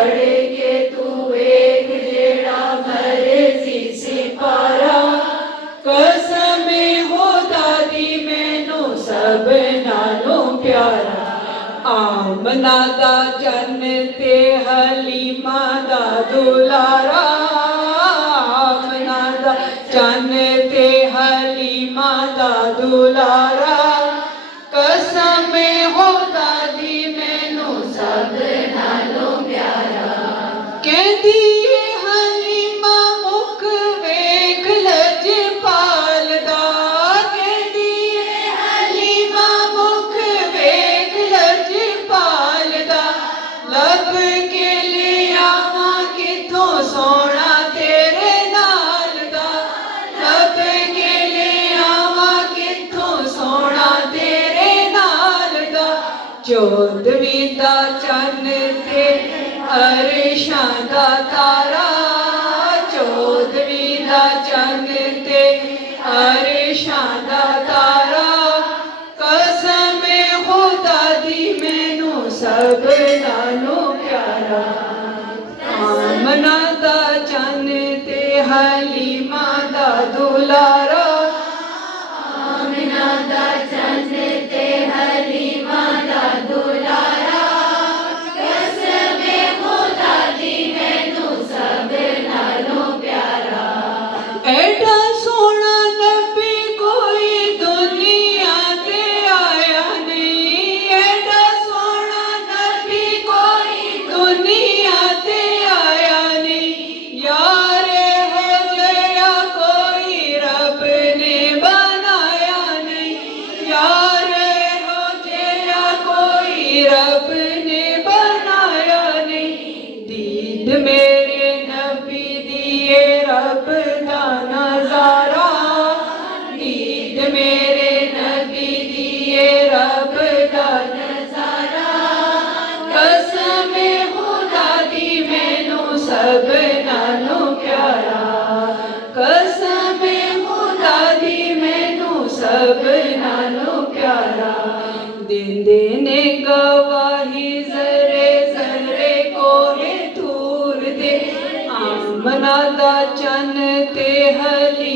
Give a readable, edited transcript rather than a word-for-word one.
पढ़ के तू एक जेड़ा मर्जी सिपारा कसम हो दादी मैनू सब नालों प्यारा आमना दा जन ते हलीमा दा दुलारा आमना दा जन ते हलीमा दा दुलारा कसम हो दादी मैनू सब नालों प्यारा कहती हलीमा मुख वेख लजपाल दा कहती हलीमा मुख वेख लजपाल दा लब के ले आवां किथों सोना तेरे नाल दा लब के ले आवां किथों सोना तेरे नाल दा चौदहवीं दा चन्न ते अरशां दा तारा चौदहवीं दा चन्न ते अरशां दा तारा कसम हो दादी मैनू सब नालों प्यारा आमना दा चन्न ते हलीमा दा दुलारा आमना दा चन्न ते हलीमा दा दुलारा कसम हो दादी मैनू सब नालों प्यारा एडा सोना नबी कोई दुनिया ते आया नहीं एडा सोना नबी कोई दुनिया ते आया नहीं यार हो जया कोई रब ने बनाया नहीं यार हो जया कोई रब ने बनाया नहीं दीद मेरे नबी दिए रब दा नजारा दीद मेरे नबी दिए रब दा नजारा कसम हो दादी मैनू सब नालों प्यारा कसम हो दादी मैनू सब नालों प्यारा देंदे ने गवाही जरे जरे कोहे तूर दे आमना दा चन्न ते हली